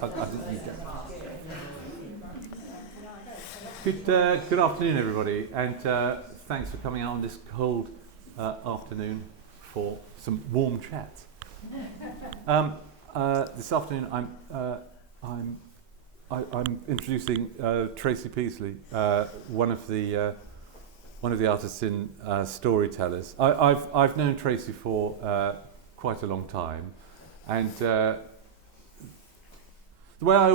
I think you go. Good afternoon, everybody, and thanks for coming out on this cold afternoon for some warm chat. This afternoon, I'm introducing Tracie Peisley, one of the artists in Storytellers. I've known Tracie for quite a long time, and the way I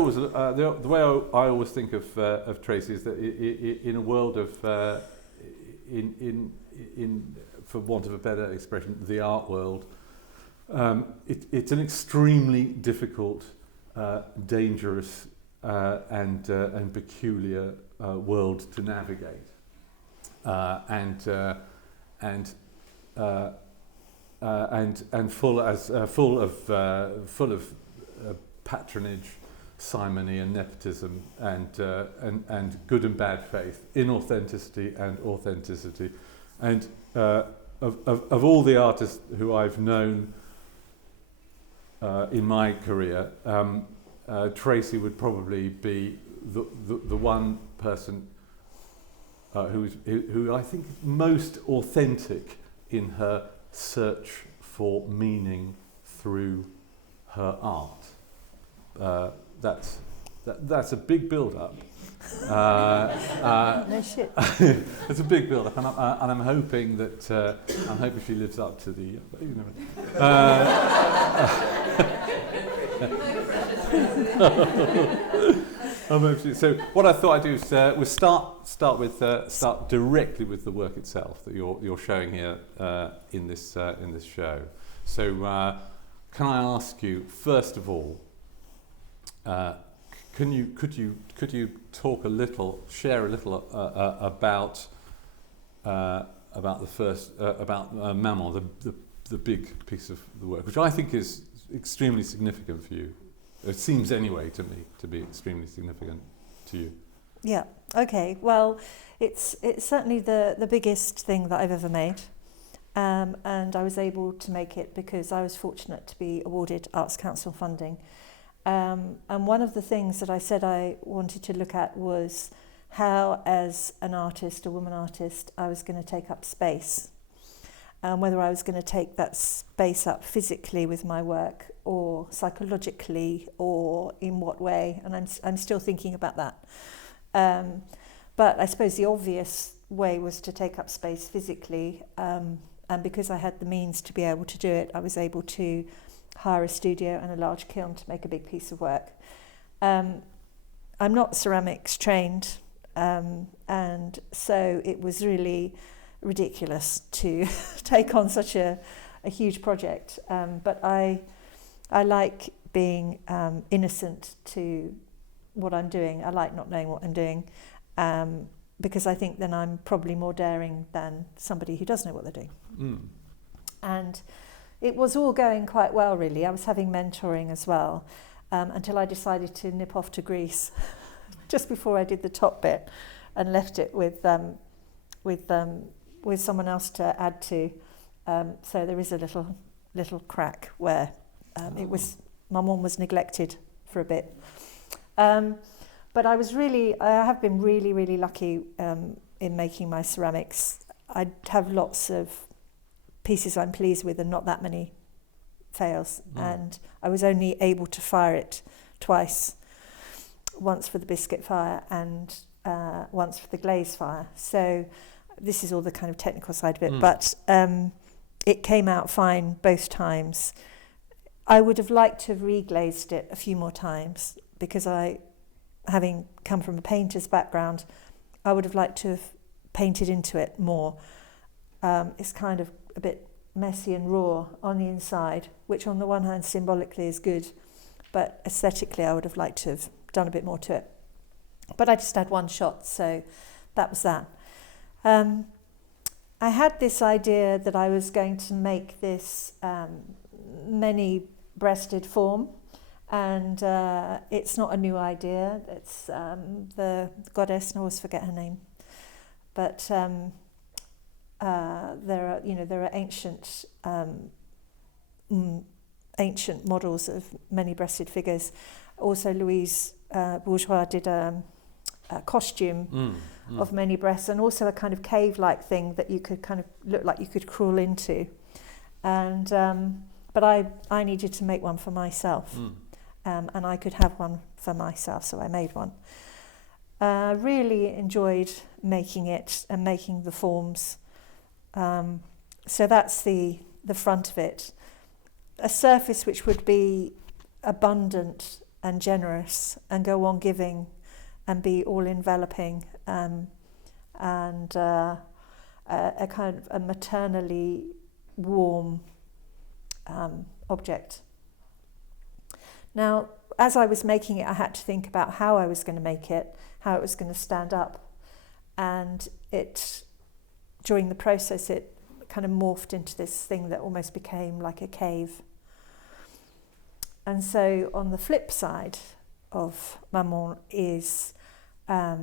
always think of Tracie is that in a world of for want of a better expression, the art world, it's an extremely difficult, dangerous, and peculiar world to navigate, and full of patronage, simony, and nepotism, and good and bad faith, inauthenticity and authenticity, and of all the artists who I've known in my career, Tracie would probably be the one person who I think most authentic in her search for meaning through her art. That's a big build-up. No shit. It's a big build-up, and I'm hoping that she lives up to the. So what I thought I'd do is start directly with the work itself that you're showing here in this show. So can I ask you first of all? Could you talk a little, share a little about the first about Mammal, the big piece of the work, which I think is extremely significant for you. It seems anyway to me to be extremely significant to you. Yeah. Okay. Well, it's certainly the biggest thing that I've ever made, and I was able to make it because I was fortunate to be awarded Arts Council funding. And one of the things that I said I wanted to look at was how, as an artist, a woman artist, I was going to take up space, and whether I was going to take that space up physically with my work, or psychologically, or in what way. And I'm still thinking about that. But I suppose the obvious way was to take up space physically, and because I had the means to be able to do it, I was able to hire a studio and a large kiln to make a big piece of work. I'm not ceramics trained, and so it was really ridiculous to take on such a huge project. But I like being innocent to what I'm doing. I like not knowing what I'm doing, because I think then I'm probably more daring than somebody who does know what they're doing. Mm. And it was all going quite well, really. I was having mentoring as well, until I decided to nip off to Greece just before I did the top bit, and left it with someone else to add to. So there is a little crack where Maman was neglected for a bit. But I have been really, really lucky in making my ceramics. I have lots of pieces I'm pleased with and not that many fails. And I was only able to fire it twice, once for the biscuit fire and once for the glaze fire. So this is all the kind of technical side of it, but it came out fine both times. I would have liked to have reglazed it a few more times, because having come from a painter's background, I would have liked to have painted into it more. It's kind of a bit messy and raw on the inside, which on the one hand symbolically is good, but aesthetically I would have liked to have done a bit more to it. But I just had one shot, so that was that. I had this idea that I was going to make this many-breasted form, and it's not a new idea. It's the goddess, and I always forget her name, but there are ancient models of many-breasted figures. also Louise Bourgeois did a costume of many breasts, and also a kind of cave-like thing that you could kind of look like you could crawl into. And but I needed to make one for myself, and I could have one for myself, so I made one. Really enjoyed making it and making the forms. So that's the front of it. A surface which would be abundant and generous and go on giving and be all enveloping, and a kind of a maternally warm object. Now, as I was making it, I had to think about how I was going to make it, how it was going to stand up, and during the process it kind of morphed into this thing that almost became like a cave. And so on the flip side of Maman is a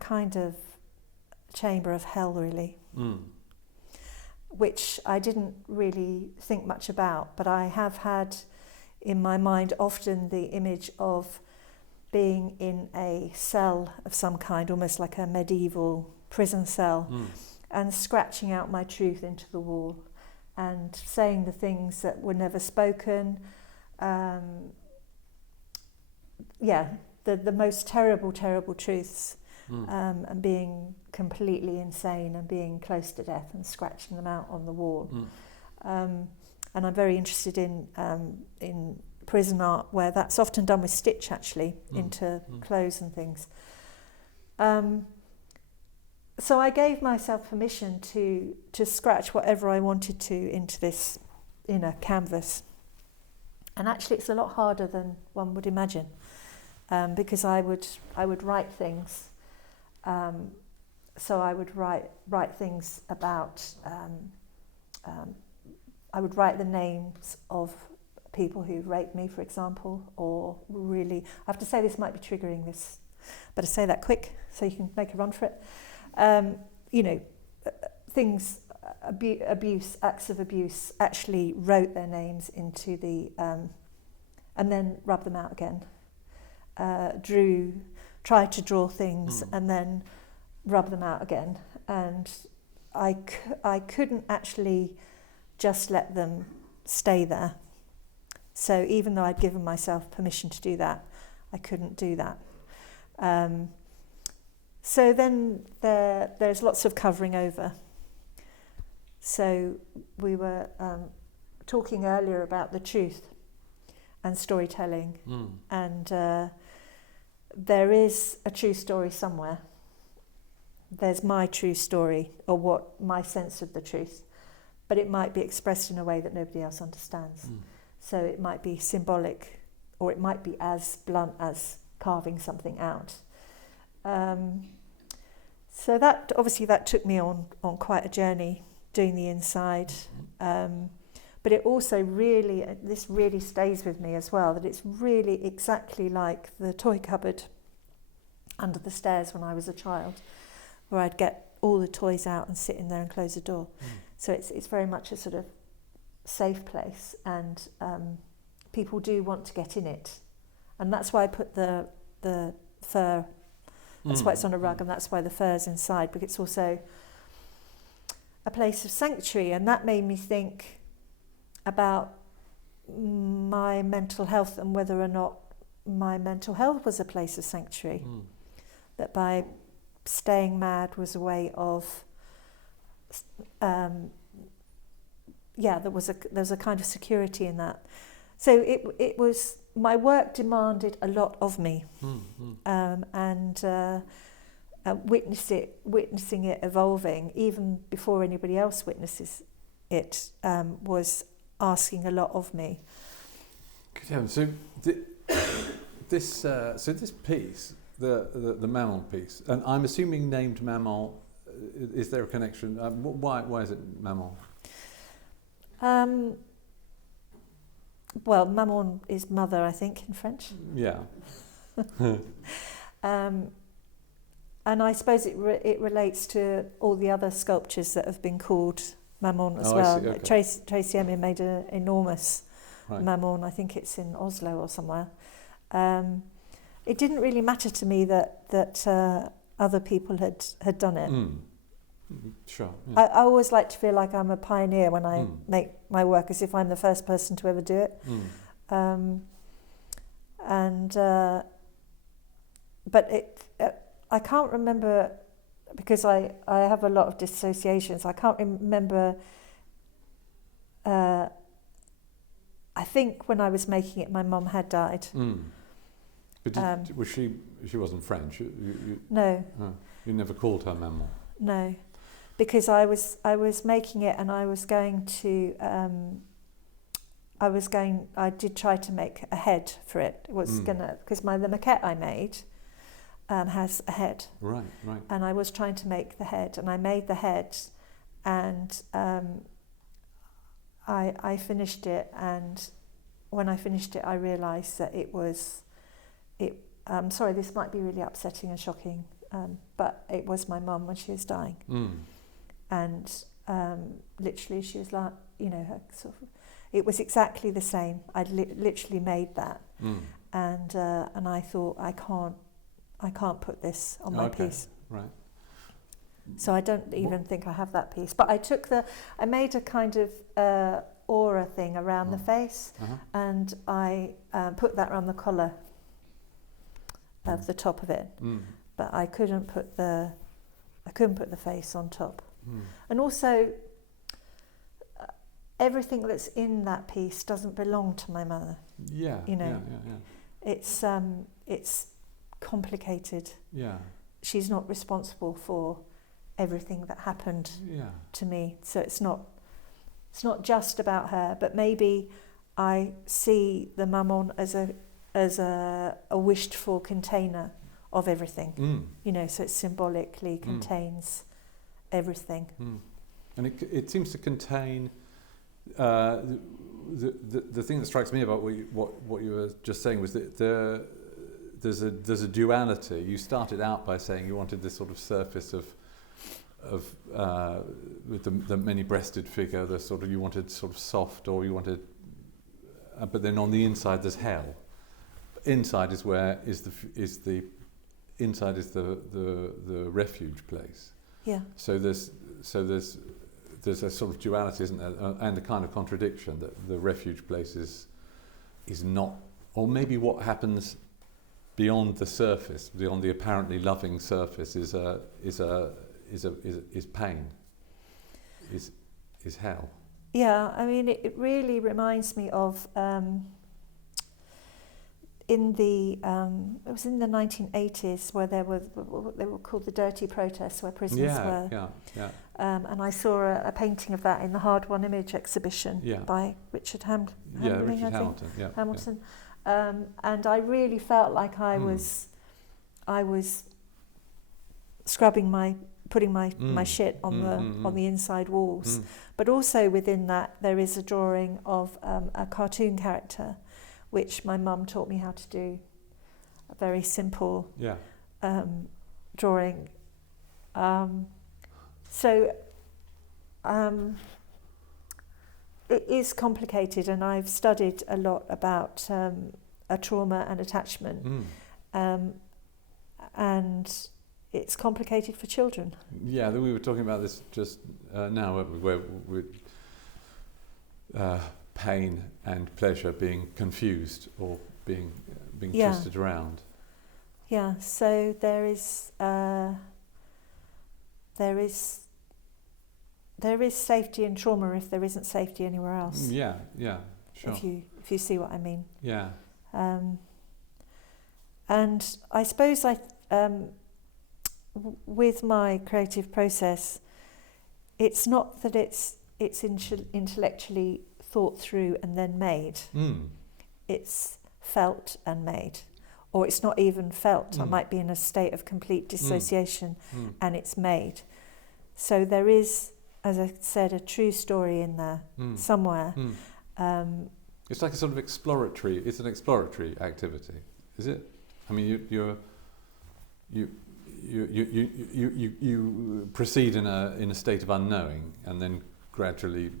kind of chamber of hell, really, which I didn't really think much about, but I have had in my mind often the image of being in a cell of some kind, almost like a medieval prison cell, and scratching out my truth into the wall and saying the things that were never spoken. The most terrible truths, and being completely insane and being close to death and scratching them out on the wall. And I'm very interested in prison art, where that's often done with stitch, actually, into clothes and things. So I gave myself permission to scratch whatever I wanted to into this inner canvas. And actually it's a lot harder than one would imagine, because I would write things. So I would write things about, I would write the names of people who raped me, for example, or really, I have to say this might be triggering this, better say that quick so you can make a run for it. Things, abuse, acts of abuse, actually wrote their names into the, and then rubbed them out again. Tried to draw things and then rub them out again. And I couldn't actually just let them stay there. So even though I'd given myself permission to do that, I couldn't do that. So then there's lots of covering over. So we were talking earlier about the truth and storytelling, and there is a true story somewhere. There's my true story, or what my sense of the truth, but it might be expressed in a way that nobody else understands. So it might be symbolic, or it might be as blunt as carving something out. So that obviously that took me on quite a journey, doing the inside. But it also really, this really stays with me as well, that it's really exactly like the toy cupboard under the stairs when I was a child, where I'd get all the toys out and sit in there and close the door. So it's very much a sort of safe place, and people do want to get in it. And that's why I put the fur, that's why it's on a rug, and that's why the fur's inside, because it's also a place of sanctuary. And that made me think about my mental health and whether or not my mental health was a place of sanctuary. That by staying mad was a way of, there was a kind of security in that. So it was, my work demanded a lot of me, and witnessing it evolving, even before anybody else witnesses it, was asking a lot of me. Good heavens. So this piece, the Mammal piece, and I'm assuming named Mammal, is there a connection? Why is it Mammal? Well, Maman is mother, I think, in French. Yeah. And I suppose it relates to all the other sculptures that have been called Maman as well. I see, okay. Tracie Peisley made an enormous Maman, I think it's in Oslo or somewhere. It didn't really matter to me that other people had done it. Sure. Yeah. I always like to feel like I'm a pioneer when I make my work, as if I'm the first person to ever do it. But I can't remember, because I have a lot of dissociations. I can't remember. I think when I was making it, my mum had died. But was she wasn't French? No. You never called her Mammal? No, because I was making it, and I was going to. I did try to make a head for it. It was because the maquette I made has a head. Right. And I was trying to make the head, and I made the head, and I finished it, and when I finished it, I realised that it was. Sorry, this might be really upsetting and shocking, but it was my mum when she was dying, and literally she was like, her sort of. It was exactly the same. I'd literally made that, and I thought I can't put this on my piece. Right. So I don't even think I have that piece. But I made a kind of aura thing around the face, and I put that around the collar of the top of it. But I couldn't put the face on top. And also, everything that's in that piece doesn't belong to my mother. Yeah. It's complicated. Yeah. She's not responsible for everything that happened to me. So it's not just about her, but maybe I see the Maman as a wished for container of everything. So it symbolically contains everything. And it seems to contain the thing that strikes me about what you were just saying was that there's a duality. You started out by saying you wanted this sort of surface of with the many-breasted figure, you wanted sort of soft, or you wanted, but then on the inside there's hell. Inside is the refuge place. Yeah. So there's a sort of duality, isn't there, and a kind of contradiction that the refuge place is not, or maybe what happens beyond the surface, beyond the apparently loving surface, is pain, is hell. Yeah, I mean, it really reminds me of it was in the 1980s where there were what they were called the dirty protests, where prisoners were. Yeah. And I saw a painting of that in the Hard Won Image exhibition by Richard Hamilton. Hamilton. And I really felt like I was putting my shit on the inside walls. But also within that there is a drawing of a cartoon character, which my mum taught me how to do, a very simple drawing. It is complicated, and I've studied a lot about a trauma and attachment, and it's complicated for children. Yeah, we were talking about this just now, where pain and pleasure being confused or being twisted around. Yeah, so there is safety in trauma if there isn't safety anywhere else. Yeah, sure. If you see what I mean. Yeah. And I suppose with my creative process, it's not that it's intellectually thought through and then made. It's felt and made, or it's not even felt. I might be in a state of complete dissociation and it's made. So there is, as I said, a true story in there somewhere. It's like a sort of exploratory. It's an exploratory activity, is it? I mean, you proceed in a state of unknowing, and then gradually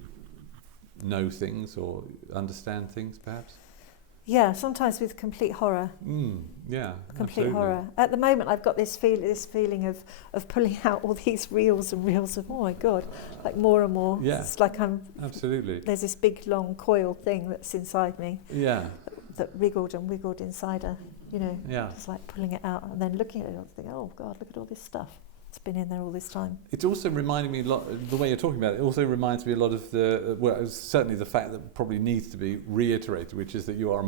know things or understand things, perhaps. Yeah, sometimes with complete horror. Yeah, Complete absolutely. horror. At the moment, I've got this feeling of pulling out all these reels and reels of, oh my God, like more and more. Yeah, It's like absolutely. there's this big long coiled thing that's inside me Yeah, that wriggled and wiggled inside her, yeah. just like pulling it out and then looking at it and thinking, oh God, look at all this stuff. It's been in there all this time. It's also reminding me a lot, the way you're talking about it, also reminds me a lot of certainly the fact that probably needs to be reiterated, which is that you are a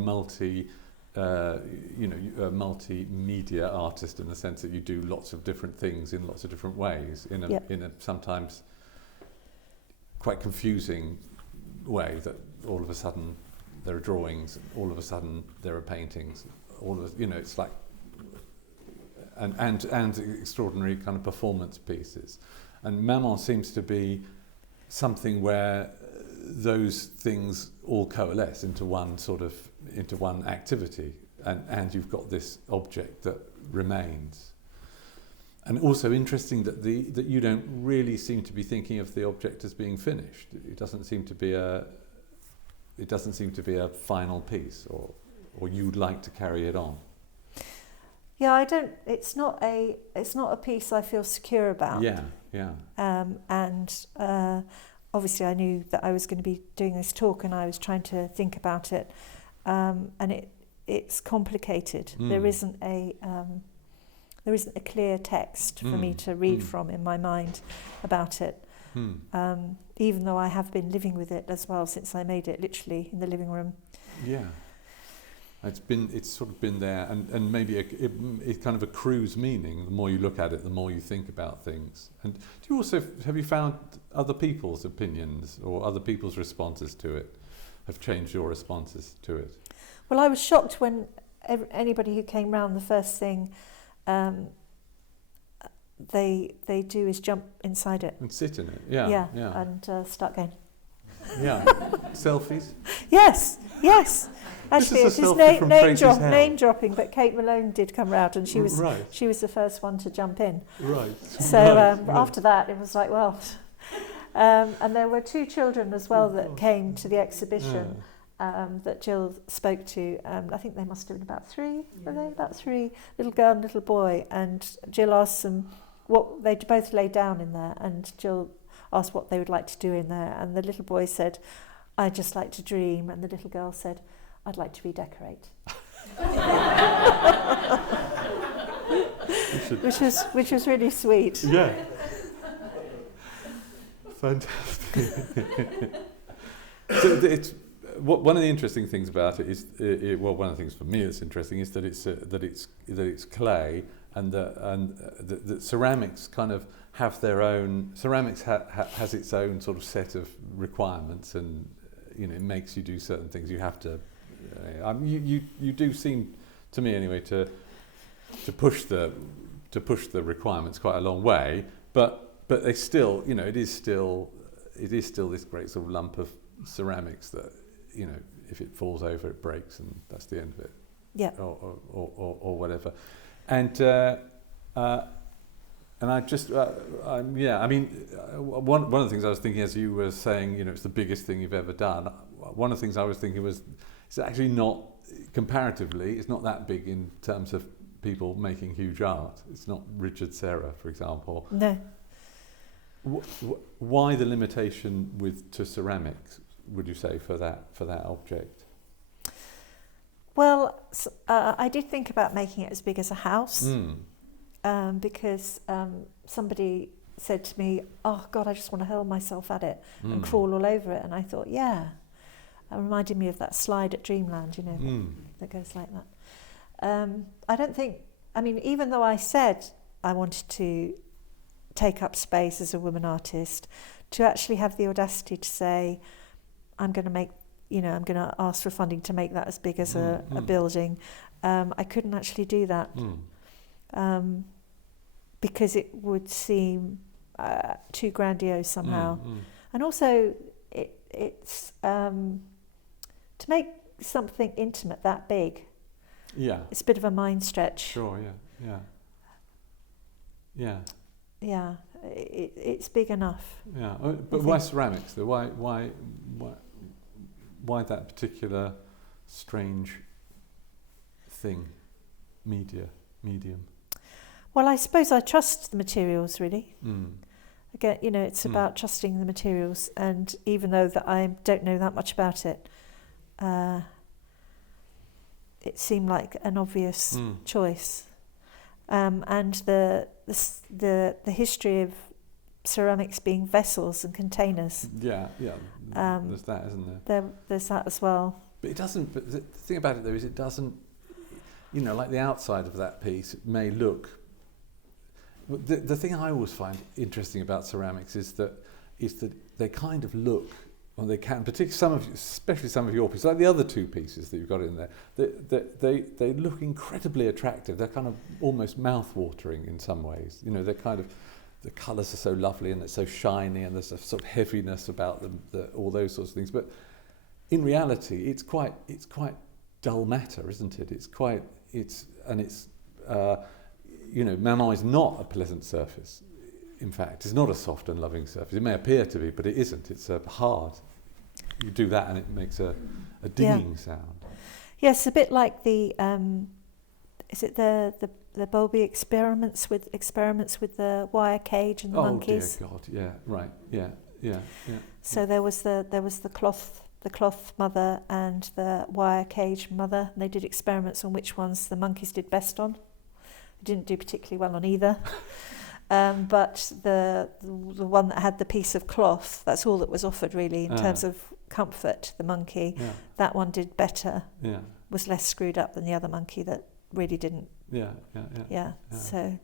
multimedia artist in the sense that you do lots of different things in lots of different ways, in a sometimes quite confusing way, that all of a sudden there are drawings, all of a sudden there are paintings, it's like and extraordinary kind of performance pieces. And Maman seems to be something where those things all coalesce into one activity, and you've got this object that remains. And also interesting that you don't really seem to be thinking of the object as being finished. It doesn't seem to be a final piece, or you'd like to carry it on. Yeah, I don't. It's not a piece I feel secure about. Yeah. And obviously, I knew that I was going to be doing this talk, and I was trying to think about it. And it's complicated. There isn't a clear text for me to read from in my mind about it. Even though I have been living with it as well since I made it, literally in the living room. Yeah. It's sort of been there, and maybe it kind of accrues meaning. The more you look at it, the more you think about things. And have you found other people's opinions or other people's responses to it have changed your responses to it? Well, I was shocked when anybody who came round, the first thing they do is jump inside it And sit in it. Yeah. and start going. Yeah. Selfies. Yes. Actually, This is it's a selfie from Tracie's name dropping, but Kate Malone did come round, and she was the first one to jump in. Right. So after that, it was like, well, and there were 2 children as well that came to the exhibition that Jill spoke to. I think they must have been about 3. Were they about 3? Little girl and little boy, and Jill asked them what they both lay down in there, and Jill asked what they would like to do in there, and the little boy said, "I'd just like to dream," and the little girl said, "I'd like to redecorate." which was really sweet. Yeah. Fantastic. So one of the interesting things about it is, one of the things for me that's interesting is that it's clay, and the ceramics kind of have their own. Ceramics has its own sort of set of requirements, and it makes you do certain things. You have to. You do seem, to me anyway, to push the requirements quite a long way, but they still, it is still this great sort of lump of ceramics that, if it falls over, it breaks, and that's the end of it. Yeah. Or whatever, and I just, I mean, one of the things I was thinking as you were saying, it's the biggest thing you've ever done. One of the things I was thinking was, it's actually not, comparatively, it's not that big in terms of people making huge art. It's not Richard Serra, for example. No. Why the limitation to ceramics, would you say, for that object? Well, I did think about making it as big as a house, because somebody said to me, "Oh God, I just want to hurl myself at it and crawl all over it." And I thought, yeah, it reminded me of that slide at Dreamland, that goes like that. I don't think, even though I said I wanted to take up space as a woman artist, to actually have the audacity to say, I'm going to ask for funding to make that as big as a building. I couldn't actually do that because it would seem too grandiose somehow. And also, it's to make something intimate that big. Yeah, it's a bit of a mind stretch. Sure. Yeah. Yeah, it's big enough. Yeah, but why ceramics though? Why that particular strange medium? Well, I suppose I trust the materials, really. Mm. Again, it's about trusting the materials, and even though that I don't know that much about it, it seemed like an obvious choice. And the history of ceramics being vessels and containers. Yeah. There's that, isn't there? There's that as well. But it doesn't. But the thing about it, though, is it doesn't. Like the outside of that piece it may look. The thing I always find interesting about ceramics is that they kind of look, or they can, particularly especially some of your pieces, like the other two pieces that you've got in there, they look incredibly attractive. They're kind of almost mouth-watering in some ways. They're kind of, the colours are so lovely and they're so shiny and there's a sort of heaviness about them, all those sorts of things. But in reality, it's quite dull matter, isn't it? Maman is not a pleasant surface. In fact, it's not a soft and loving surface. It may appear to be, but it isn't. It's hard. You do that and it makes a dinging sound. Yes, a bit like the is it the Bowlby experiments with the wire cage and the monkeys? Oh dear God! Yeah, right. Yeah. So there was the cloth mother and the wire cage mother, and they did experiments on which ones the monkeys did best on. They didn't do particularly well on either. But the one that had the piece of cloth, that's all that was offered really in terms of comfort, the monkey. Yeah. That one did better. Yeah. Was less screwed up than the other monkey that really didn't. Yeah. So,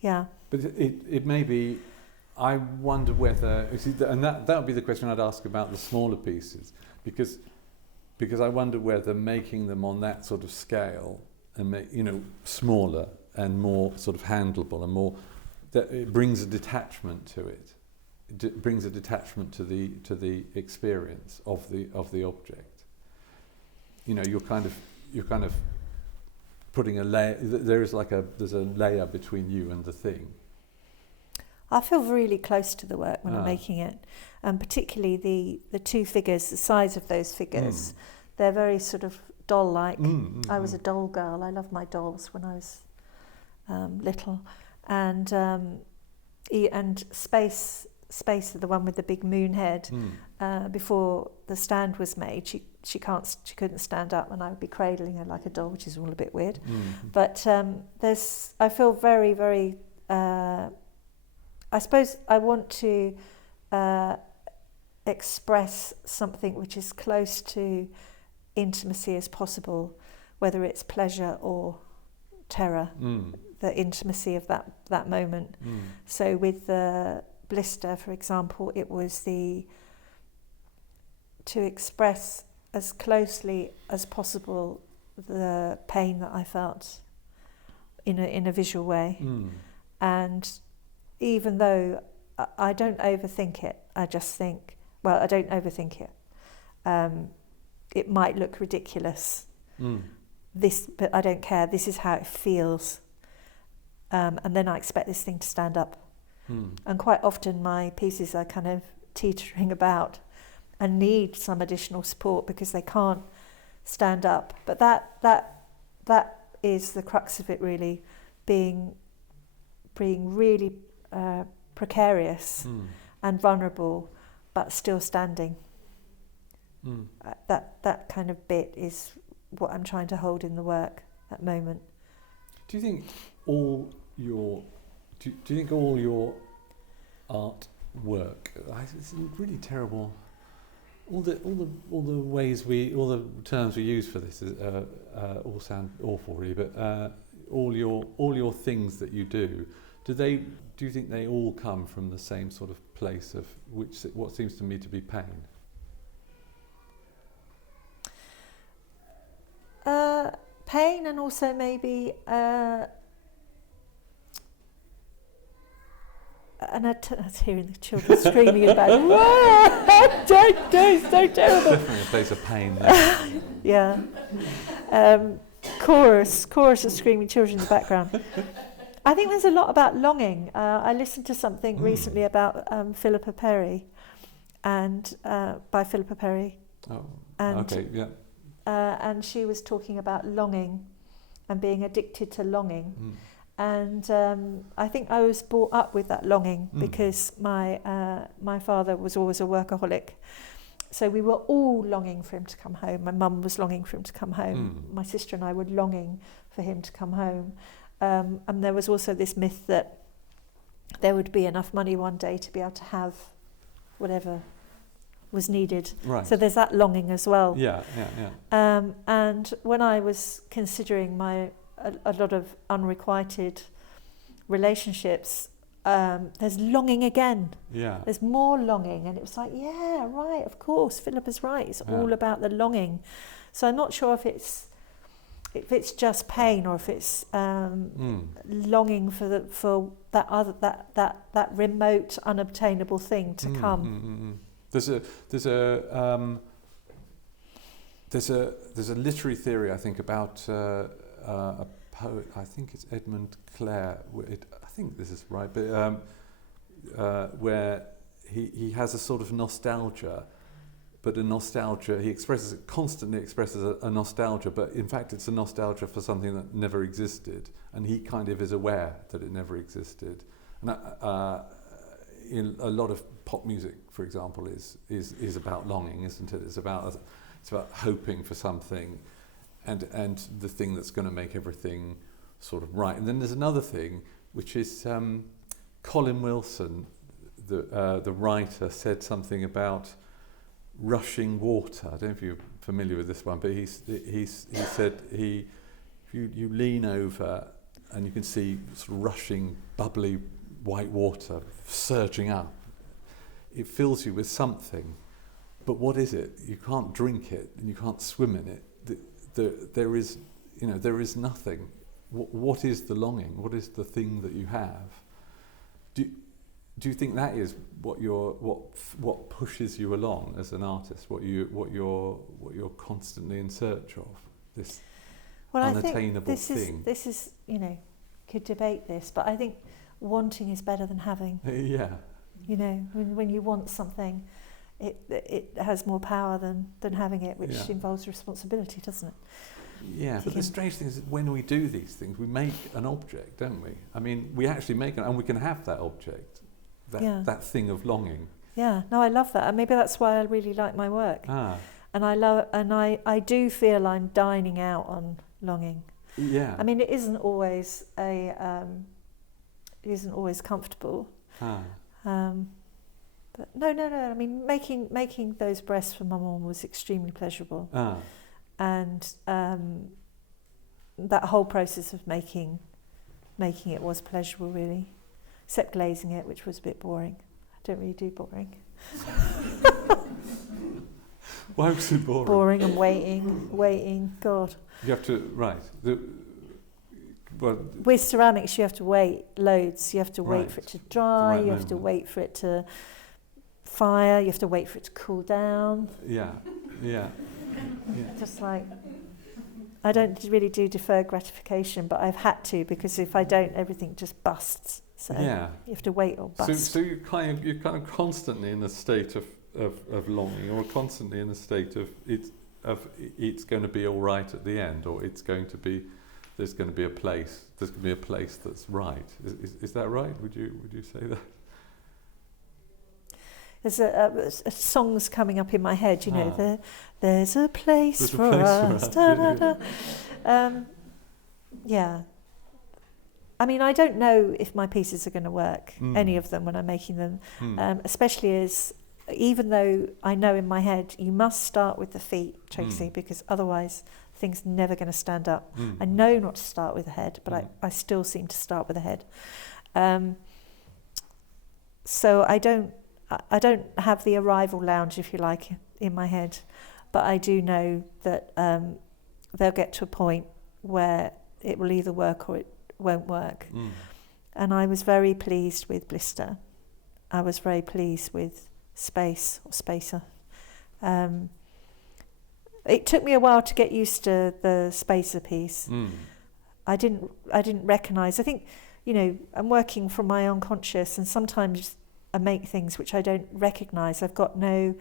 yeah. But it may be, I wonder whether, and that would be the question I'd ask about the smaller pieces, because I wonder whether making them on that sort of scale and smaller and more sort of handleable and more, that it brings a detachment to it. It brings a detachment to the experience of the object. You're kind of putting a layer. There's a layer between you and the thing. I feel really close to the work when I'm making it, and particularly the two figures, the size of those figures. They're very sort of doll-like. I was a doll girl. I loved my dolls when I was little, and Space, the one with the big moon head. Before the stand was made, she couldn't stand up, and I would be cradling her like a doll, which is all a bit weird. But I feel very, very. I suppose I want to express something which is close to intimacy as possible, whether it's pleasure or terror, the intimacy of that moment. So with the blister, for example, it was to express as closely as possible the pain that I felt in a visual way. And even though I don't overthink it, I just think, well, I don't overthink it. It might look ridiculous, but I don't care. This is how it feels. And then I expect this thing to stand up. And quite often my pieces are kind of teetering about and need some additional support because they can't stand up. But that is the crux of it, really, being really precarious and vulnerable, but still standing. That kind of bit is what I'm trying to hold in the work, that moment. Do you think all your art work? It's really terrible. All the ways all the terms we use for this all sound awful, really. But all your things that you do, do you think they all come from the same sort of place of what seems to me to be pain? Pain, and also maybe and I was hearing the children screaming in the back. Whoa! Don't do, it's so terrible. Definitely a place of pain there. Yeah. Chorus of screaming children in the background. I think there's a lot about longing. I listened to something recently about Philippa Perry, and by Philippa Perry. Oh, and, okay, yeah. and she was talking about longing and being addicted to longing. And I think I was brought up with that longing because my father was always a workaholic. So we were all longing for him to come home. My mum was longing for him to come home. My sister and I were longing for him to come home. And there was also this myth that there would be enough money one day to be able to have whatever was needed. Right. So there's that longing as well. Yeah. And when I was considering a lot of unrequited relationships, there's longing again. Yeah. There's more longing, and it was like, yeah, right, of course, Philip is right. It's all about the longing. So I'm not sure if it's just pain or if it's longing for that remote, unobtainable thing to come. There's a literary theory, I think, about a poet. I think it's Edmund Clare. I think this is right, but where he has a sort of nostalgia, but a nostalgia he constantly expresses a nostalgia, but in fact it's a nostalgia for something that never existed, and he kind of is aware that it never existed. And in a lot of pop music, for example, is about longing, isn't it? It's about hoping for something, and the thing that's going to make everything sort of right. And then there's another thing, which is Colin Wilson, the writer, said something about rushing water. I don't know if you're familiar with this one, but he said if you lean over and you can see sort of rushing, bubbly white water surging up, it fills you with something. But what is it? You can't drink it and you can't swim in it. There is nothing. What is the longing? What is the thing that you have? Do you think that is what pushes you along as an artist? What you're constantly in search of? This unattainable thing. This is could debate this, but I think wanting is better than having. Yeah. When you want something, it has more power than having it, which involves responsibility, doesn't it? Yeah, but the strange thing is that when we do these things, we make an object, don't we? I mean, we actually make it, and we can have that object, that thing of longing. Yeah, no, I love that, and maybe that's why I really like my work. And I do feel I'm dining out on longing. Yeah. I mean, it isn't always comfortable. But no. I mean, making those breasts for Maman was extremely pleasurable. And that whole process of making it was pleasurable, really, except glazing it, which was a bit boring. I don't really do boring. Why was it boring? Boring and waiting. God. You have to with ceramics, you have to wait loads. You have to wait for it to dry. You have to wait for it to fire. You have to wait for it to cool down. Yeah. Just like, I don't really do deferred gratification, but I've had to, because if I don't, everything just busts. So you have to wait or bust. So you're kind of constantly in a state of longing, or constantly in a state of it's going to be all right at the end, or there's going to be a place that's right. Is that right? Would you say that? There's a song's coming up in my head, there's a place for us. Da, da, da. Yeah. I mean, I don't know if my pieces are going to work, any of them, when I'm making them, especially as, even though I know in my head, you must start with the feet, Tracie, because otherwise things are never going to stand up. I know not to start with the head, but I still seem to start with the head. So I don't have the arrival lounge, if you like, in my head, but I do know that they'll get to a point where it will either work or it won't work. And I was very pleased with Blister. I was very pleased with Space or Spacer. It took me a while to get used to the Spacer piece. I didn't recognise. I think, I'm working from my unconscious, and sometimes I make things which I don't recognise. I've got no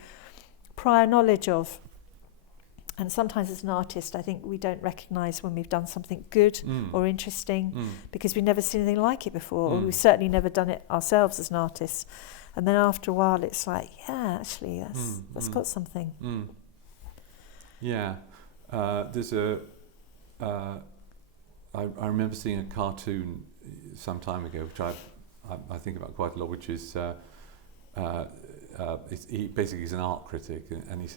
prior knowledge of. And sometimes as an artist, I think we don't recognise when we've done something good or interesting because we've never seen anything like it before, or we've certainly never done it ourselves as an artist. And then after a while, it's like, yeah, actually, that's got something. Yeah. There's I remember seeing a cartoon some time ago, which I think about quite a lot, which is he basically is an art critic, and he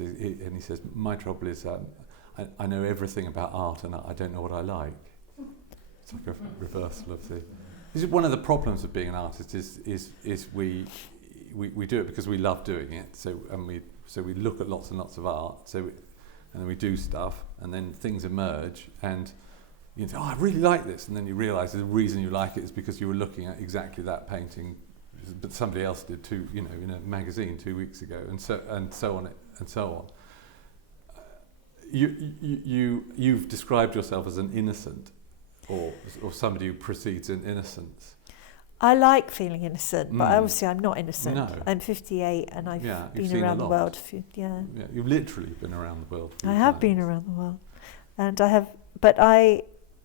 says my trouble is I know everything about art and I don't know what I like. It's like a reversal of the. This is one of the problems of being an artist is we do it because we love doing it. So we look at lots and lots of art. And then we do stuff, and then things emerge, and you think, I really like this, and then you realise the reason you like it is because you were looking at exactly that painting, but somebody else did too, in a magazine 2 weeks ago, and so on. You've described yourself as an innocent, or somebody who proceeds in innocence. I like feeling innocent, but obviously I'm not innocent. No. I'm 58 and I've been around the world. Yeah, you've literally been around the world. I have been around the world, and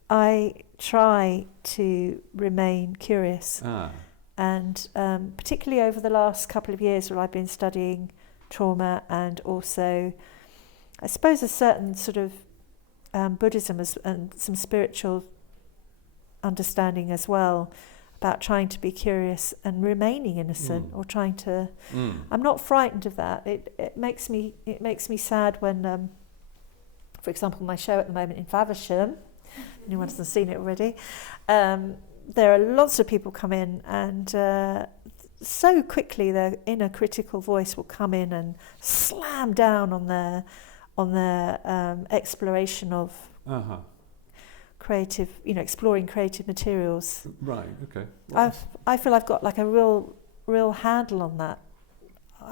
I try to remain curious. And particularly over the last couple of years where I've been studying trauma, and also I suppose a certain sort of Buddhism and some spiritual understanding as well, about trying to be curious and remaining innocent, or trying to. I'm not frightened of that. It makes me sad when, for example, my show at the moment in Faversham. Anyone hasn't seen it already. There are lots of people come in, and so quickly their inner critical voice will come in and slam down on their exploration of. Creative, exploring creative materials. Right. Okay. I feel I've got like a real handle on that.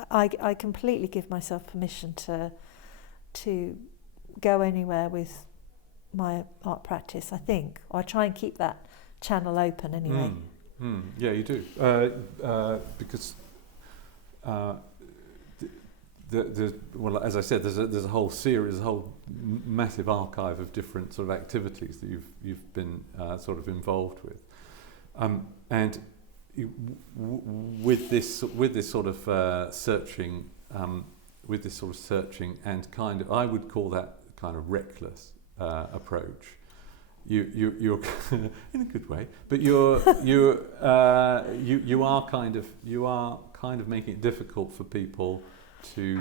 I completely give myself permission to go anywhere with my art practice. I think, or I try and keep that channel open anyway. Yeah, you do, because. Well, as I said, there's a whole series, a whole massive archive of different sort of activities that you've been sort of involved with, and with this sort of searching, and kind of, I would call that kind of reckless approach. You're in a good way, but you are kind of making it difficult for people to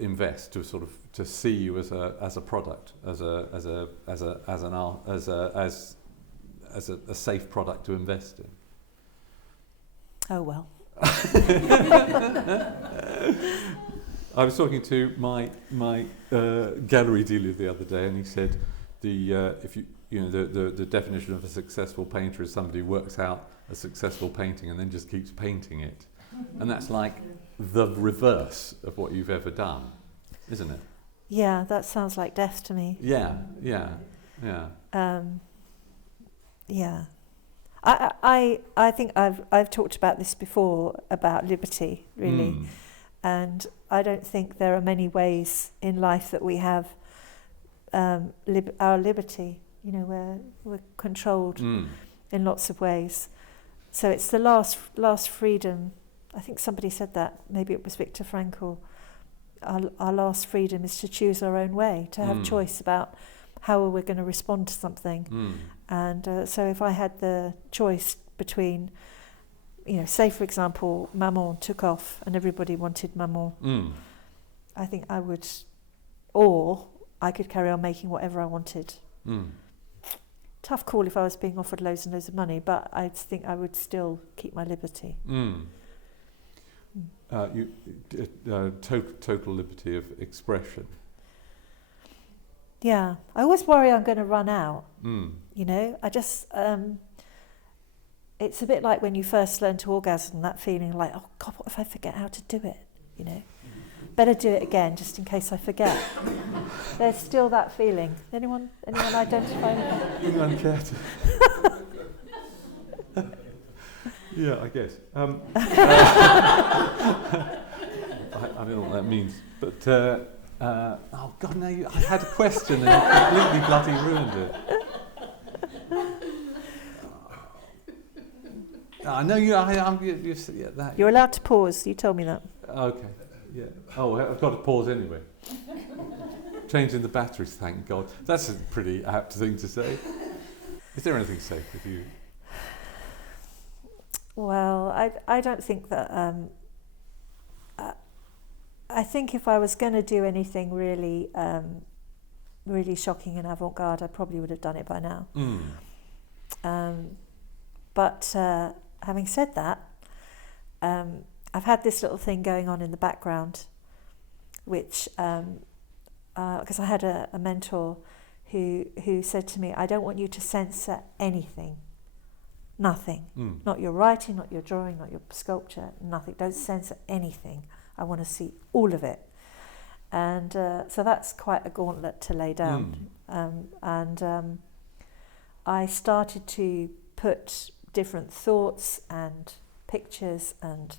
invest, to see you as a product, as a safe product to invest in. Oh well. I was talking to my gallery dealer the other day, and he said the definition of a successful painter is somebody who works out a successful painting and then just keeps painting it. And that's like the reverse of what you've ever done, isn't it? Yeah, that sounds like death to me. Yeah. I think I've talked about this before, about liberty, really. And I don't think there are many ways in life that we have our liberty, where we're controlled in lots of ways. So it's the last freedom. I think somebody said that, maybe it was Viktor Frankl. Our last freedom is to choose our own way, to have choice about how we're going to respond to something. And so if I had the choice between, say for example, Maman took off and everybody wanted Maman, I think I would, or I could carry on making whatever I wanted. Tough call if I was being offered loads and loads of money, but I think I would still keep my liberty. Total liberty of expression. Yeah, I always worry I'm going to run out. I just, it's a bit like when you first learn to orgasm, that feeling like, oh God, what if I forget how to do it? Better do it again just in case I forget. There's still that feeling. Anyone identify with that? Anyone care to? Yeah, I guess. I don't know what that means. But, oh God, no, I had a question and you completely bloody ruined it. I know you, yeah, that. You're allowed to pause, you told me that. Okay, yeah. Oh, I've got to pause anyway. Changing the batteries, thank God. That's a pretty apt thing to say. Is there anything safe with you? Well, I don't think that... I think if I was going to do anything really really shocking and avant-garde, I probably would have done it by now. But having said that, I've had this little thing going on in the background, which, because I had a mentor who said to me, I don't want you to censor anything, nothing, not your writing, not your drawing, not your sculpture, nothing, don't censor anything. I want to see all of it. And so that's quite a gauntlet to lay down. I started to put different thoughts and pictures and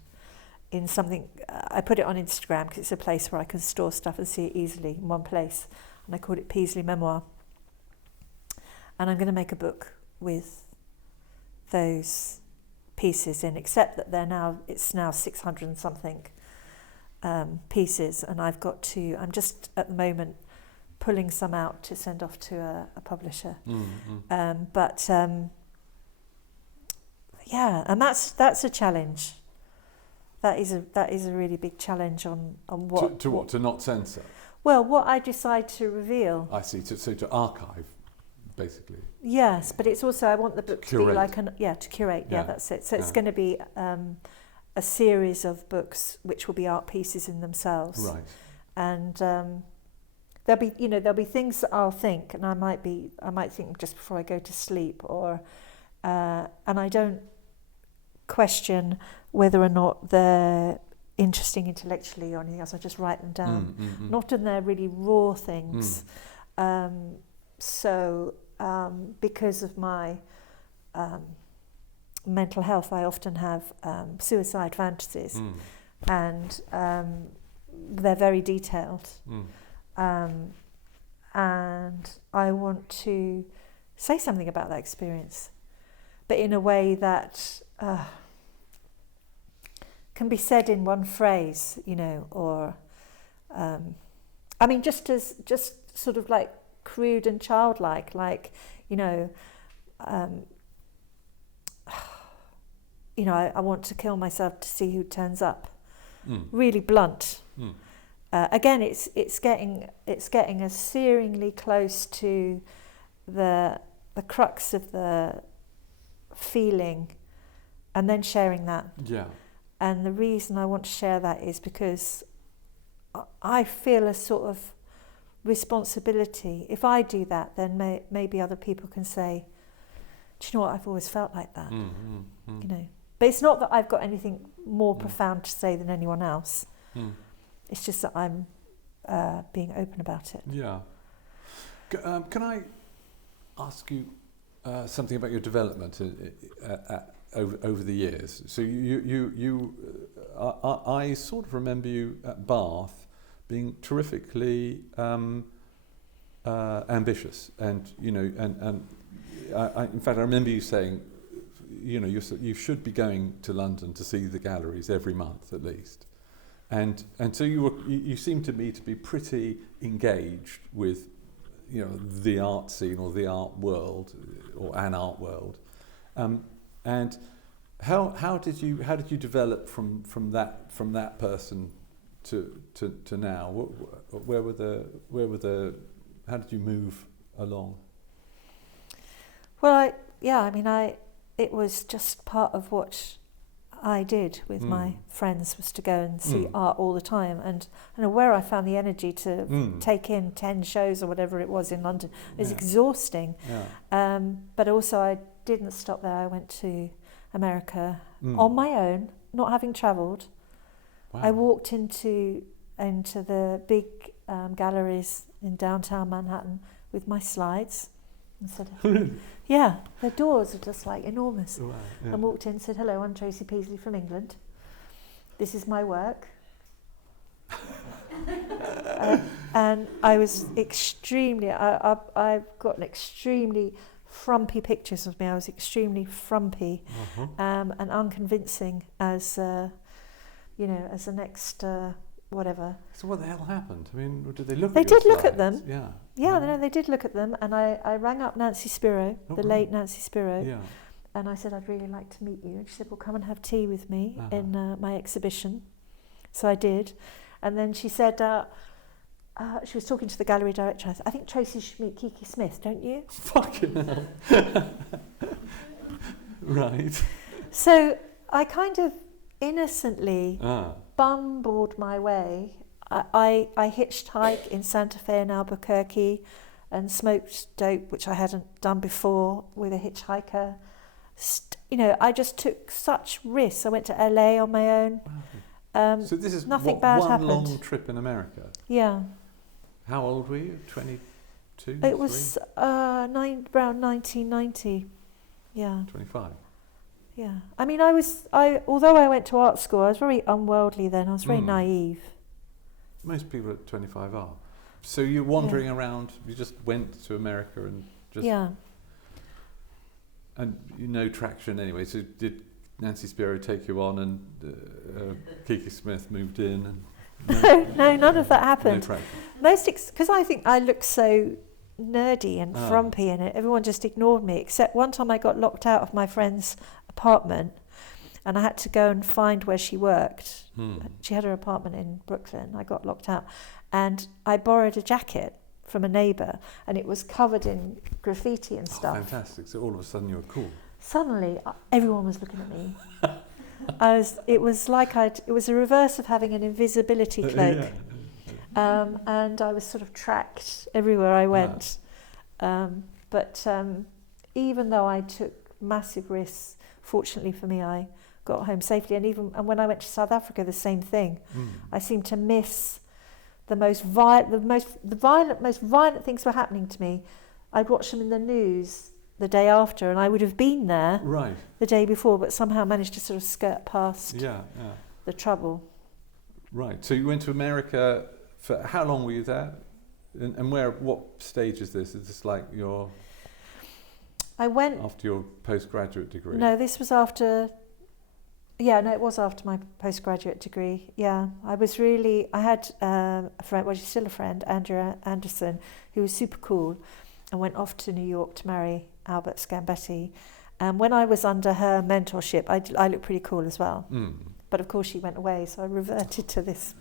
in something, I put it on Instagram because it's a place where I can store stuff and see it easily in one place, and I called it Peisley Memoir. And I'm going to make a book with those pieces in, except that it's now 600 and something pieces, and I'm just at the moment pulling some out to send off to a publisher. Yeah, and that's a challenge. That is a really big challenge on what to not censor. Well, what I decide to reveal. I see. So to archive, basically. Yes, but it's also I want the book to be like to curate. Yeah, that's it. So it's going to be a series of books which will be art pieces in themselves. Right. And there'll be things that I'll think, and I might think just before I go to sleep, or and I don't question whether or not they're interesting intellectually or anything else. I just write them down. And often they're really raw things. Because of my mental health, I often have suicide fantasies, and they're very detailed. And I want to say something about that experience, but in a way that can be said in one phrase, or just sort of like crude and childlike, like I want to kill myself to see who turns up. Really blunt. Again, it's getting us searingly close to the crux of the feeling, and then sharing that. Yeah. And the reason I want to share that is because I feel a sort of responsibility. If I do that, then maybe other people can say, do you know what, I've always felt like that. But it's not that I've got anything more profound to say than anyone else. It's just that I'm being open about it. Yeah. Can I ask you something about your development over the years? So I sort of remember you at Bath being terrifically ambitious, and in fact I remember you saying, you should be going to London to see the galleries every month at least, and so you seem to me to be pretty engaged with the art scene or the art world or an art world, and how did you develop from that person to now? Where were the how did you move along? Well, it was just part of what I did with my friends, was to go and see art all the time, and where I found the energy to take in 10 shows or whatever it was in London. It was exhausting. Yeah. But also I didn't stop there. I went to America on my own, not having travelled. Wow. I walked into the big galleries in downtown Manhattan with my slides and said, yeah, the doors are just like enormous. Wow, yeah. And walked in and said, hello, I'm Tracie Peisley from England. This is my work. And I was extremely, I've got an extremely frumpy pictures of me. I was extremely frumpy and unconvincing as, as the next whatever. So what the hell happened? I mean, did they look They at your did look at slides? them. Yeah. Yeah, no, they did look at them. And I rang up Nancy Spiro, late Nancy Spiro. Yeah. And I said, I'd really like to meet you. And she said, well, come and have tea with me in my exhibition. So I did. And then she said, she was talking to the gallery director. I think Tracie should meet Kiki Smith, don't you? Fucking hell. Right. So I kind of innocently bumbled my way. I hitchhiked in Santa Fe and Albuquerque and smoked dope, which I hadn't done before, with a hitchhiker. I just took such risks. I went to LA on my own. So this is nothing bad one happened. long trip in America. Yeah. How old were you? 22? It was around 1990. Yeah. 25. Yeah. I mean, although I went to art school, I was very unworldly then. I was very naive. Most people at 25 are. So you're wandering around. You just went to America and just. Yeah. And traction anyway. So did Nancy Spiro take you on, and Kiki Smith moved in? And no, none of that happened. No traction. Because I think I looked so nerdy and frumpy in it. Everyone just ignored me. Except one time I got locked out of my friend's apartment, and I had to go and find where she worked. She had her apartment in Brooklyn. I got locked out, and I borrowed a jacket from a neighbour, and it was covered in graffiti and stuff. Fantastic. So all of a sudden you were cool. Suddenly, everyone was looking at me. It was a reverse of having an invisibility cloak. And I was sort of tracked everywhere I went. But even though I took massive risks, fortunately for me, I got home safely. And when I went to South Africa, the same thing. I seemed to miss the most violent things were happening to me. I'd watch them in the news the day after, and I would have been there the day before, but somehow managed to sort of skirt past the trouble. Right. So you went to America. For how long were you there? And what stage is this? Is this like after your postgraduate degree? No, this was after. Yeah, no, it was after my postgraduate degree. Yeah, I had a friend, well, she's still a friend, Andrea Anderson, who was super cool, and went off to New York to marry Albert Scambetti. And when I was under her mentorship, I looked pretty cool as well. But of course she went away, so I reverted to this.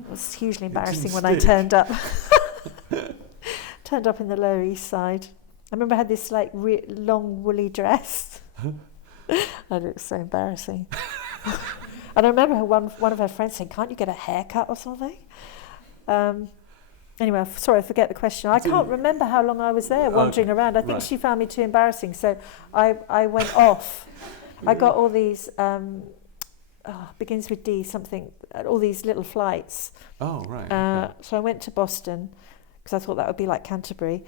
It was hugely embarrassing when I turned up. Turned up in the Lower East Side. I remember I had this long woolly dress. I looked so embarrassing. And I remember one of her friends saying, "Can't you get a haircut or something?" Anyway, sorry, I forget the question. I can't remember how long I was there wandering around. I think she found me too embarrassing, so I went off. I got all these, begins with D, something, all these little flights. Oh, right. So I went to Boston, because I thought that would be like Canterbury.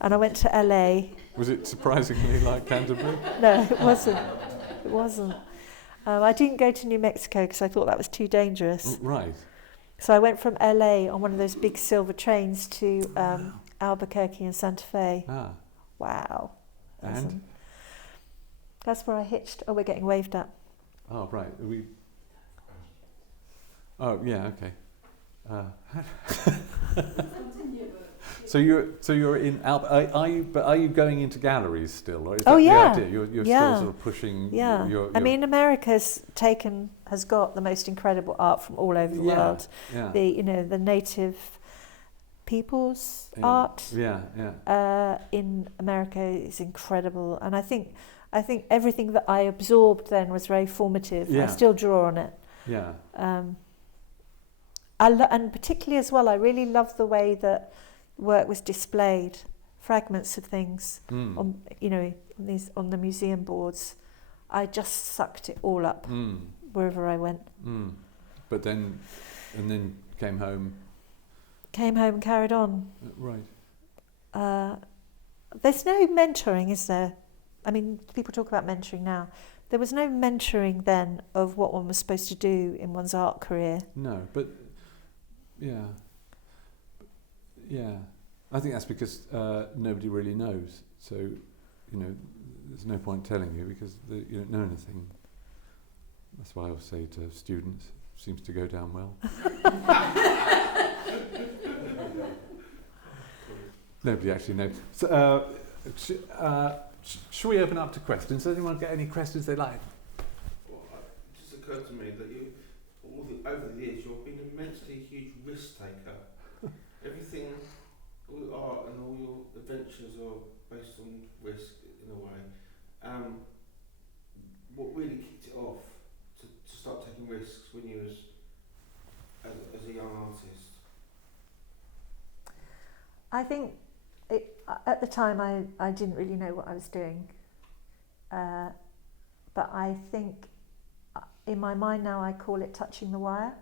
And I went to LA. Was it surprisingly like Canterbury? No, it wasn't. It wasn't. I didn't go to New Mexico because I thought that was too dangerous. Right. So I went from LA on one of those big silver trains to Albuquerque and Santa Fe. Wow. And? That's where I hitched. Oh, we're getting waved at. Oh, right. Oh, yeah, okay. So you're in are you going into galleries still, or is that the idea? You're still sort of pushing. Yeah. I mean, America's has got the most incredible art from all over the world. Yeah. The native people's art. In America is incredible, and I think everything that I absorbed then was very formative. I still draw on it. Yeah. And particularly as well, I really love the way that work was displayed, fragments of things on the museum boards. I just sucked it all up wherever I went. But then came home. Came home and carried on. Right. There's no mentoring, is there? I mean, people talk about mentoring now. There was no mentoring then of what one was supposed to do in one's art career. No, but Yeah. Yeah. I think that's because nobody really knows. So, there's no point telling you because you don't know anything. That's why I always say to students, seems to go down well. Nobody actually knows. So, shall we open up to questions? Does anyone get any questions they like? Well, it just occurred to me that over the years you've been an immensely huge risk taker. Everything, all your art and all your adventures are based on risk in a way. What really kicked it off to start taking risks when you was as a young artist? I think at the time I didn't really know what I was doing, but I think in my mind now I call it touching the wire,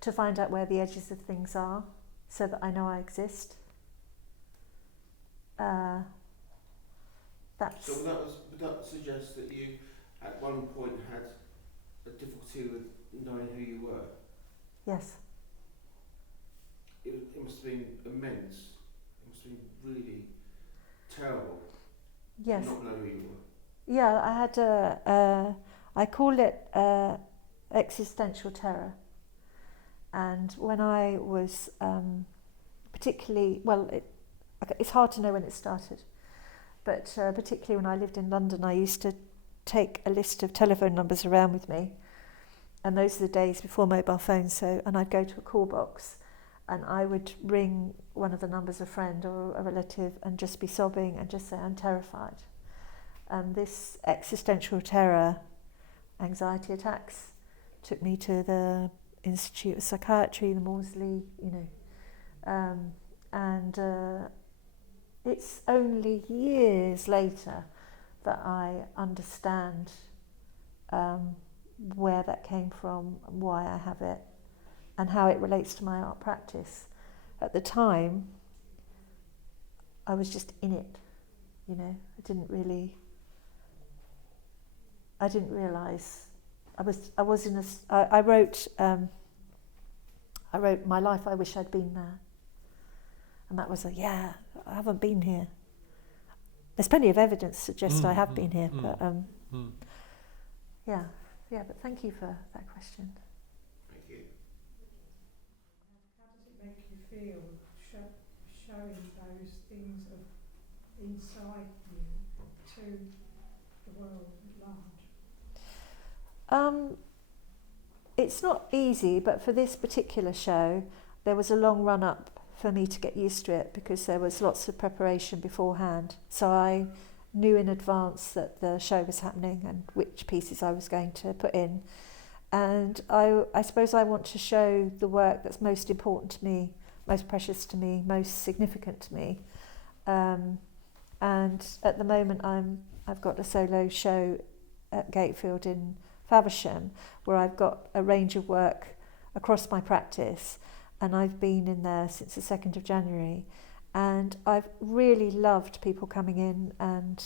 to find out where the edges of things are so that I know I exist. So would that suggest that you at one point had a difficulty with knowing who you were? Yes. It must have been immense. It must have been really terrible. Yes. Not know who you were. Yeah, I had I call it existential terror. And when I was particularly, it's hard to know when it started, but particularly when I lived in London, I used to take a list of telephone numbers around with me, and those are the days before mobile phones, and I'd go to a call box and I would ring one of the numbers, a friend or a relative, and just be sobbing and just say, I'm terrified. And this existential terror, anxiety attacks, took me to the Institute of Psychiatry, the Maudsley, and it's only years later that I understand where that came from, why I have it, and how it relates to my art practice. At the time, I was just in it, I didn't realise. I wrote My Life, I Wish I'd Been There. And that was I haven't been here. There's plenty of evidence to suggest I have been here, but but thank you for that question. Thank you. How does it make you feel showing those things inside you to the world at large? It's not easy, but for this particular show, there was a long run up for me to get used to it because there was lots of preparation beforehand. So I knew in advance that the show was happening and which pieces I was going to put in. And I suppose I want to show the work that's most important to me, most precious to me, most significant to me. And at the moment I've got a solo show at Gatefield in Faversham where I've got a range of work across my practice, and I've been in there since the 2nd of January, and I've really loved people coming in and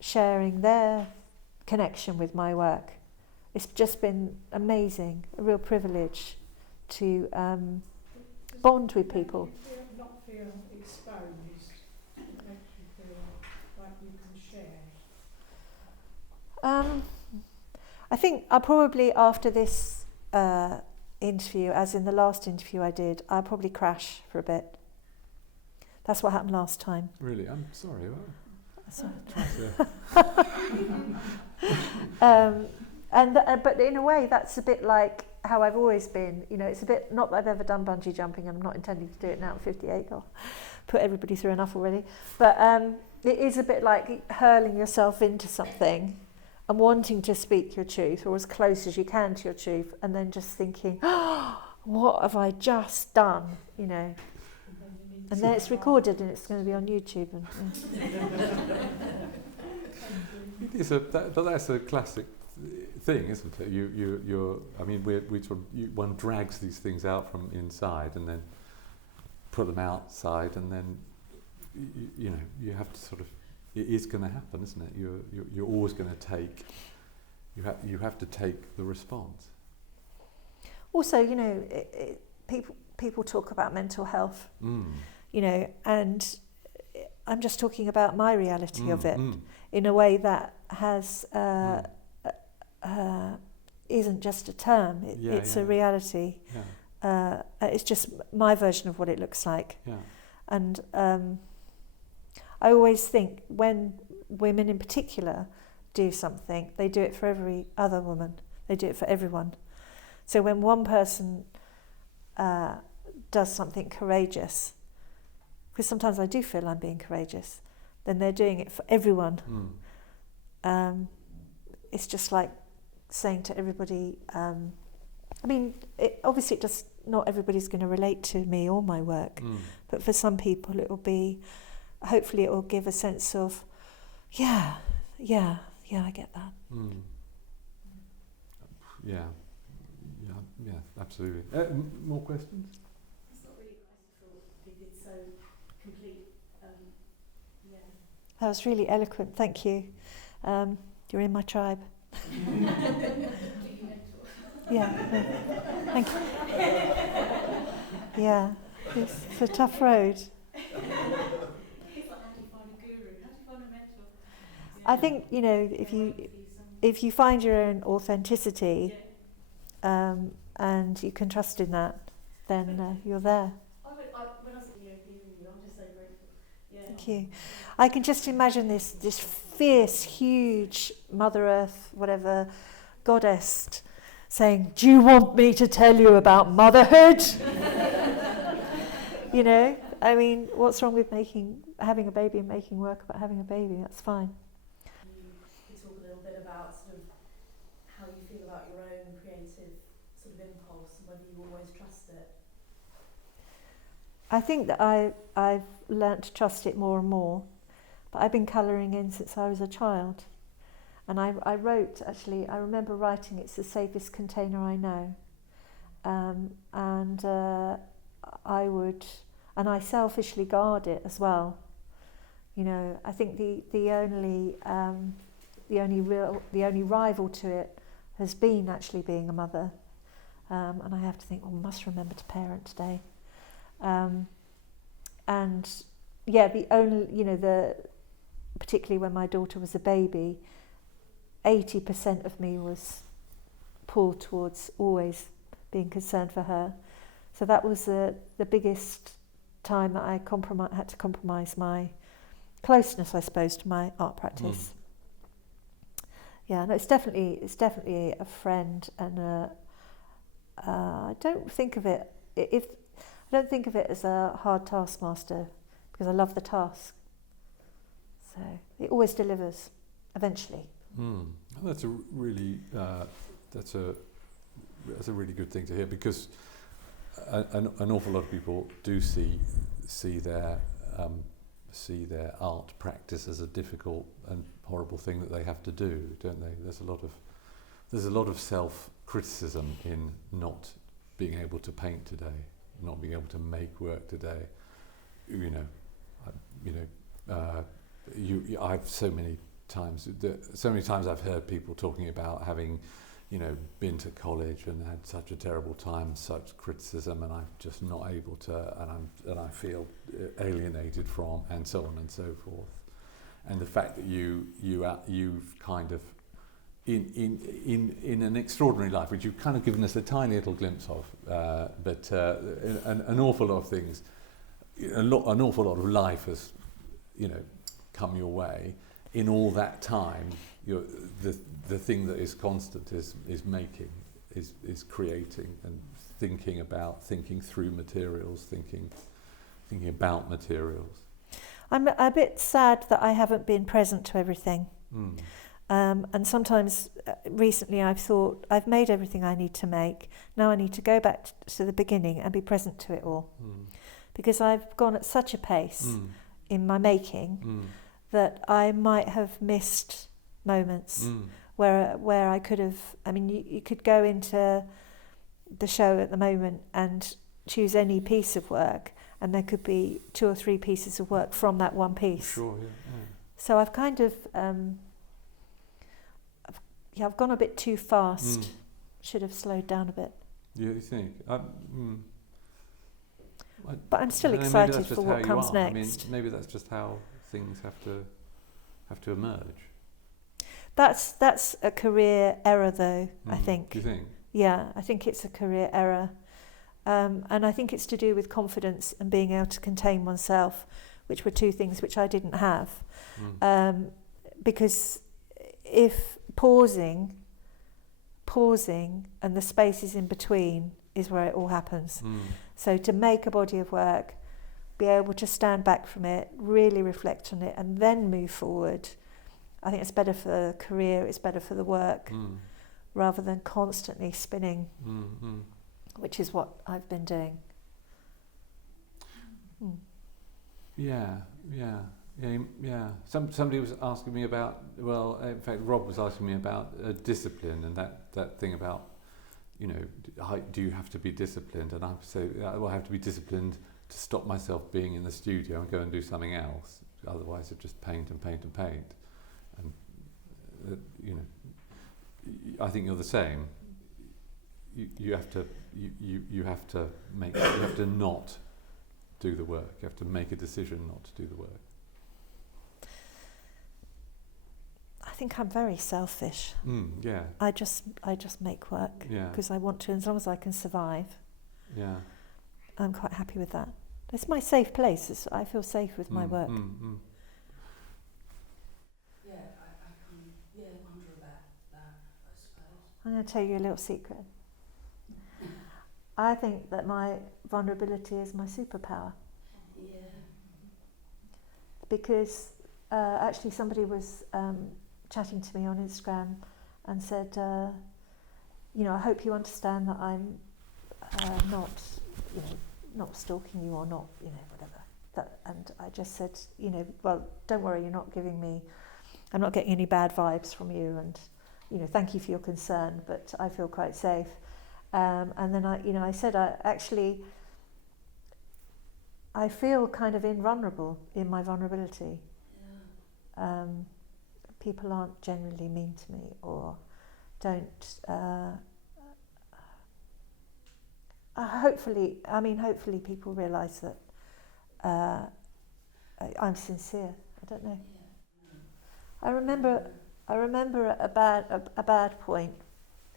sharing their connection with my work. It's just been amazing, a real privilege to bond with people. Do you not feel exposed? It makes you feel like you can share? I think I'll probably, after this interview, as in the last interview I did, I'll probably crash for a bit. That's what happened last time. Really? I'm sorry. But in a way, that's a bit like how I've always been. It's a bit, not that I've ever done bungee jumping, and I'm not intending to do it now at 58. I'll put everybody through enough already. But it is a bit like hurling yourself into something and wanting to speak your truth, or as close as you can to your truth, and then just thinking, what have I just done? And then it's recorded and it's going to be on YouTube. But that's a classic thing, isn't it? One drags these things out from inside and then put them outside, and then you have to sort of. It is going to happen, isn't it? You're always going to take. You have to take the response. also, you know, people talk about mental health, you know, and I'm just talking about my reality of it in a way that has isn't just a term. It's a reality. Yeah. It's just my version of what it looks like. Yeah. And I always think when women in particular do something, they do it for every other woman. They do it for everyone. So when one person does something courageous, because sometimes I do feel I'm being courageous, then they're doing it for everyone. It's just like saying to everybody, I mean, obviously not everybody's going to relate to me or my work, but for some people it will be, hopefully it will give a sense of, yeah, I get that. Yeah, absolutely. More questions? It's not really quite it's so complete. That was really eloquent, thank you. You're in my tribe. Yeah, thank you. Yeah, it's a tough road. It's like, how do you find a guru? How do you find a mentor? I think, you know, if you find your own authenticity, and you can trust in that, then you're there. When I was hearing you, I'm just so grateful. Yeah. Thank you. I can just imagine this fierce, huge Mother Earth, whatever, goddess, saying, "Do you want me to tell you about motherhood?" You know, I mean, what's wrong with having a baby and making work about having a baby? That's fine. You talk a little bit about sort of how you feel about your own creative sort of impulse and whether you always trust it. I think that I've learnt to trust it more and more, but I've been colouring in since I was a child. And I wrote, actually, I remember writing, "It's the safest container I know." I selfishly guard it as well. You know, I think the only rival to it has been actually being a mother. And I have to think, must remember to parent today. Particularly when my daughter was a baby, 80% of me was pulled towards always being concerned for her. So that was the biggest time that I had to compromise my closeness, I suppose, to my art practice. Yeah, no, it's definitely a friend, and I don't think of it as a hard taskmaster, because I love the task. So it always delivers eventually. That's a really really good thing to hear, because an awful lot of people do see their art practice as a difficult and horrible thing that they have to do, don't they? There's a lot of self-criticism in not being able to paint today, not being able to make work today. I've so many times I've heard people talking about having, been to college and had such a terrible time, such criticism, and I'm just not able to, and I feel alienated from, and so on and so forth. And the fact that you've kind of in an extraordinary life, which you've kind of given us a tiny little glimpse of, but an awful lot of things, an awful lot of life has, come your way. In all that time, the thing that is constant is making, is creating, and thinking through materials, thinking about materials. I'm a bit sad that I haven't been present to everything. And sometimes recently I've thought, I've made everything I need to make. Now I need to go back to the beginning and be present to it all. Because I've gone at such a pace in my making that I might have missed moments where I could have, you could go into the show at the moment and choose any piece of work, and there could be 2 or 3 pieces of work from that one piece. Sure, yeah. So I've kind of, I've gone a bit too fast. Should have slowed down a bit. You think? But I'm still I don't know, maybe excited that's just for how what you comes are. next. I mean, maybe that's just how things have to emerge. That's a career error, though. I Do think. you think? Yeah, I think it's a career error, and I think it's to do with confidence and being able to contain oneself, which were two things which I didn't have. Because if pausing, and the spaces in between is where it all happens. So to make a body of work, be able to stand back from it, really reflect on it, and then move forward. I think it's better for the career, it's better for the work, rather than constantly spinning, which is what I've been doing. Yeah. Somebody was asking me about, well, in fact, Rob was asking me about discipline and that thing about, you know, do you have to be disciplined? And I say, well, I have to be disciplined to stop myself being in the studio and go and do something else. Otherwise, I just paint. And you know, I think you're the same. You have to not do the work. You have to make a decision not to do the work. I think I'm very selfish. Yeah. I just make work because I want to, as long as I can survive. Yeah. I'm quite happy with that. It's my safe place. I feel safe with my work. Yeah, I can wonder about that, I suppose. I'm going to tell you a little secret. I think that my vulnerability is my superpower. Yeah. Because actually somebody was chatting to me on Instagram and said, you know, I hope you understand that I'm not stalking you or not, you know, whatever. And I just said, you know, well, don't worry, I'm not getting any bad vibes from you, and, you know, thank you for your concern, but I feel quite safe. And then I said, I feel kind of invulnerable in my vulnerability. Yeah. People aren't generally mean to me or don't. Hopefully people realise that I'm sincere. I don't know. I remember a bad point,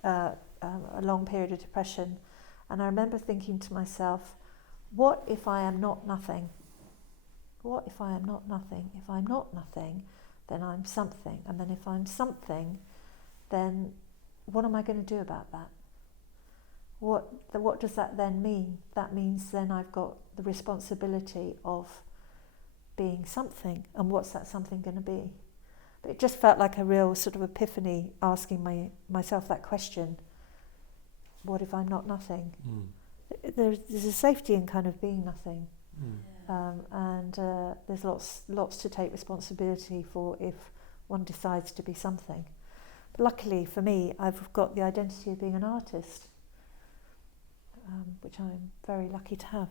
a long period of depression, and I remember thinking to myself, what if I am not nothing? What if I am not nothing? If I'm not nothing, then I'm something. And then if I'm something, then what am I going to do about that? What does that then mean? That means then I've got the responsibility of being something. And what's that something going to be? But it just felt like a real sort of epiphany, asking myself that question. What if I'm not nothing? There's a safety in kind of being nothing. And there's lots to take responsibility for if one decides to be something. But luckily for me, I've got the identity of being an artist, which I'm very lucky to have.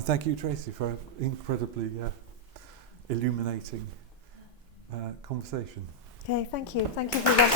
Thank you, Tracie, for an incredibly illuminating conversation. Okay, thank you. Thank you for coming.